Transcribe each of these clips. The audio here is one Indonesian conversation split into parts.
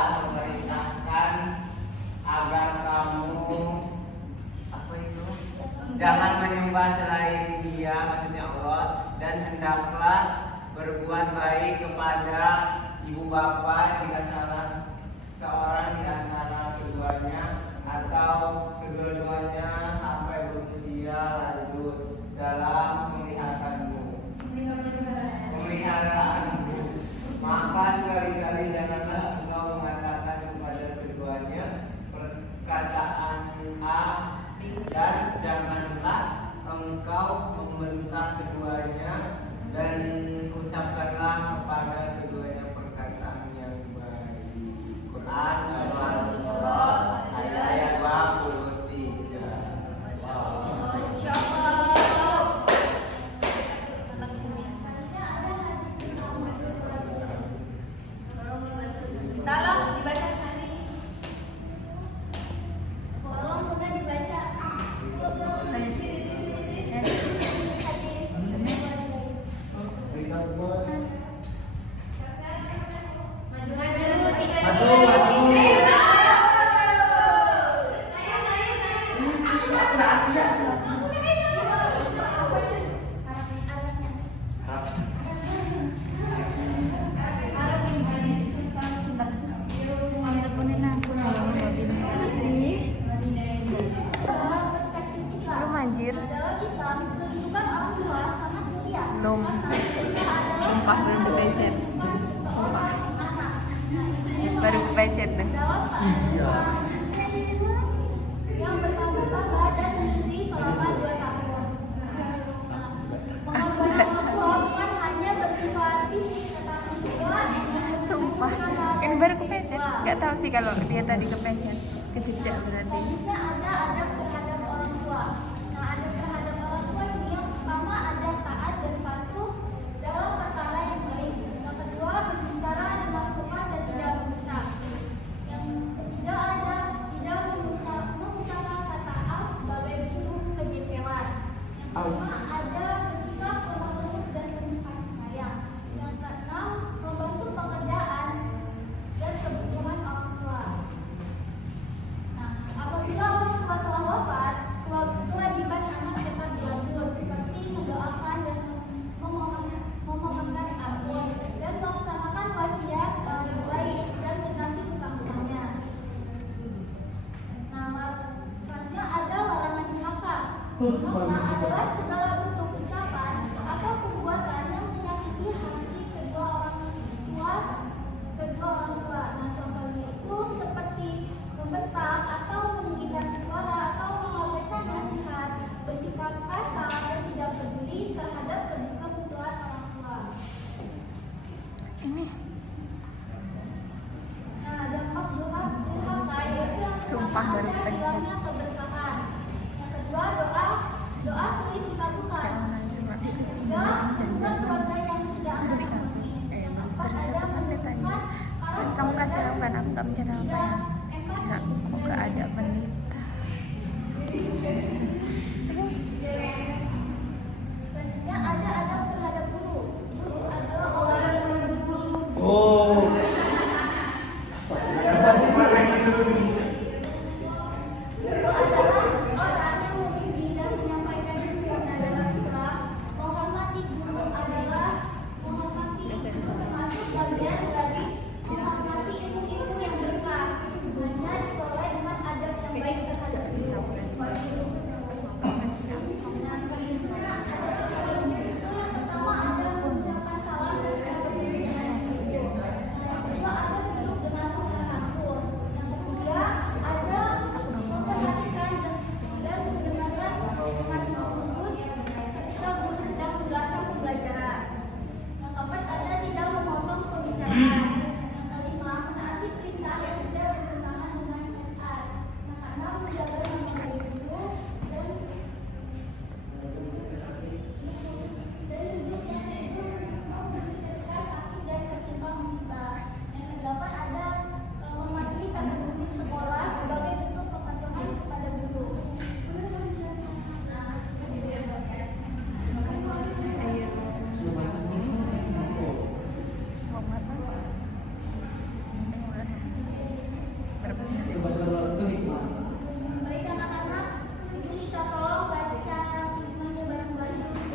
telah memerintahkan agar kamu jangan menyembah selain Dia, maksudnya Allah, dan hendaklah berbuat baik kepada ibu bapa jika salah seorang di antara keduanya atau kedua-duanya sampai berusia lanjut dalam pemeliharaanmu. Maka sekali-kali janganlah engkau mengatakan kepada keduanya perkataan A, dan janganlah engkau membentak keduanya, dan ucapkanlah kepada keduanya perkataan yang baik. Quran surah Al-Isra ayat 23. Tolong dibaca Syari. Tolong mudah dibaca. Dalam Islam, kedudukan orang tua sangat mulia. Belum. Sumpah belum kepecet. Baru kepecet deh. Yang bertambah-tambah dan menyusui selama 2 tahun. Pengorbanan orang tua bukan hanya bersifat fisik, tetapi juga emosional. Sumpah. Ini baru kepecet. Gak tahu sih kalau dia tadi kepecet. Kejeda berarti. Selanjutnya ada adab terhadap orang tua. Nah, adab terhadap orang tua ini yang pertama ada taat dan patuh dalam perkara yang baik. Yang kedua berbicara dengan sopan dan tidak membentak. Yang ketiga ada tidak mengucapkan kata "af" sebagai bentuk kejepelan. Yang kelima ada bersikap lemah lembut dan penuh kasih sayang. Yang keenam membantu pekerjaan dan kebutuhan orang tua. Nah, apabila orang tua telah wafat, kewajiban anak tetap dilanjut seperti mendoakan dan memohonkan ampun dan melaksanakan wasiat yang baik dan melunasi hutang-hutangnya. Nah, selanjutnya ada larangan durhaka. Durhaka adalah segala bentuk ucapan atau perbuatan yang menyakiti hati kedua orang tua. Nah, contohnya itu seperti membentak atau meninggikan suara atau mengabaikan nasihat, bersikap kasar dan tidak peduli terhadap kebutuhan orang tua. Ini Nah, dampak durhaka yaitu yang Sumpah pertama baru ada pencet. hilangnya keberkahan. Yang kedua doa sulit dikabulkan. jangan cuma Yang ketiga hubungan keluarga yang tidak akan dari satu. seperti. Yang Terus keempat dari ada satu kan ditanya. Kan kamu kasih tahu kan aku gak mencari apa ya. Kira kok gak ada menit. Selanjutnya ada azab terhadap guru. Guru adalah orang yang membimbing. Oh. Guru adalah orang yang membimbing dan menyampaikan ilmu. Nah, dalam Islam, menghormati guru adalah menghormati itu termasuk bagian dari menghormati ilmu-ilmu yang berkah. Semuanya ditolak dengan adab yang baik terhadap guru.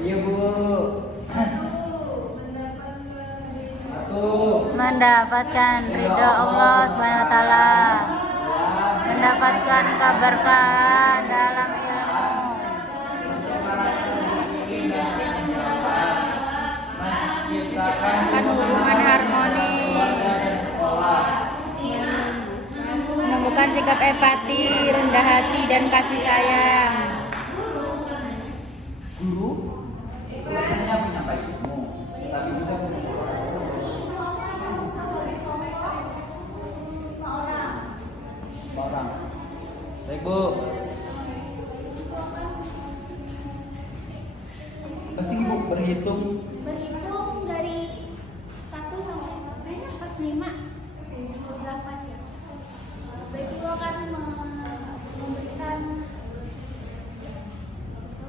Iya Bu. Mendapatkan ridho Allah Subhanahu wa taala. Mendapatkan keberkahan dalam ilmu. Menciptakan hubungan harmoni. Menemukan sikap empati, rendah hati dan kasih sayang. Guru hanya menyampaikan ilmu, tapi juga orang. Baik Bu. Pasti Ibu berhitung dari 1 sampai 5 berapa sih? Baik itu akan memberikan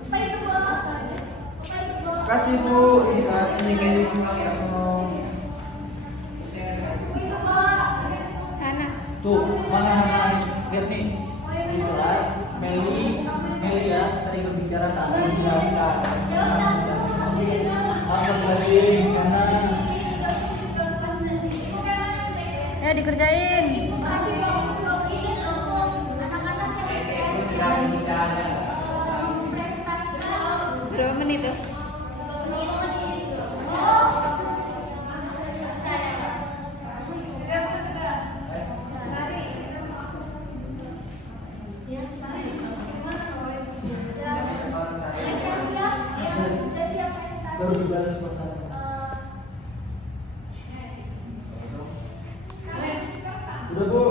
apa itu Bu? Kasih Bu, dikasih. Sana. Tuh, mana lihat nih. Di kelas, Meli ya, sering berbicara saat menjelaskan. Apa lagi kanan? Ya dikerjain. Berapa menit tuh? Baru dibalas pesan. Udah Bu.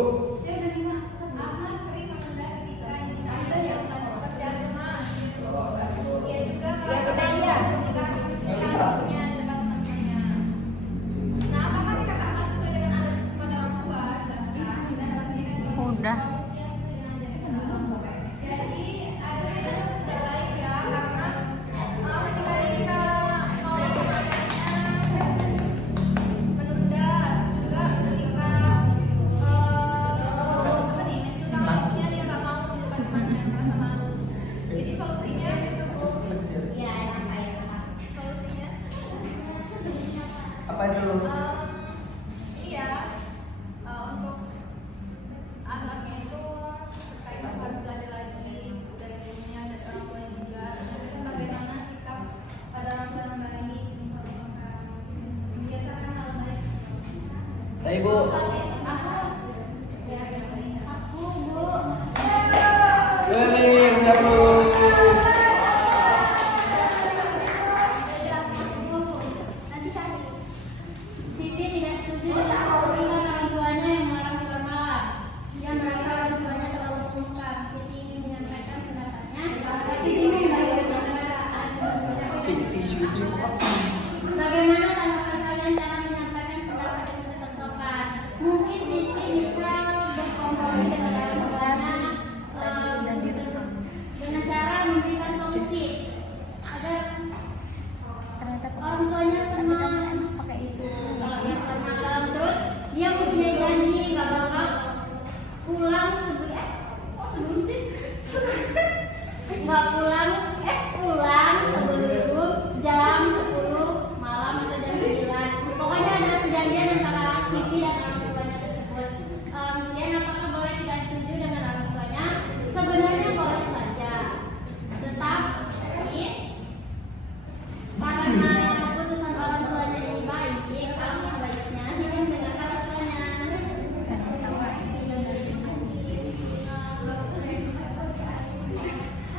Udah. Apa itu? Untuk anaknya itu kayak harus belajar lagi dari gurunya, dari orang tuanya juga, dan bagaimana sikap pada orang tua yang baik, biasakan hal baik. Baik Bu. Aku Bu. Udah Bu. Nanti saya Siti tidak setuju dengan orang tuanya yang melarang keluar malam. Dia merasa orang tuanya terlalu mengumumkan. Siti ingin menyampaikan pendapatnya. Bagaimana tanggapan kalian cara menyampaikan pendapat yang ditentukan? Mungkin Siti bisa berkompromi dengan orang tuanya dengan cara memberikan solusi agar orang tuanya tenang pakai itu. Kalau dia keluar malam terus dia mempunyai janji nggak bakal pulang sebelum sih nggak pulang sebelum jam 10 malam atau jam 9. Pokoknya ada perjanjian antara Siti dan orang tuanya tersebut. Kemudian apakah boleh tidak setuju dengan orang tuanya? Sebenarnya boleh saja, tetapi karena keputusan orang tuanya ini baik, alangkah baiknya Siti mendengarkan orang tuanya.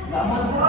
Nggak mau.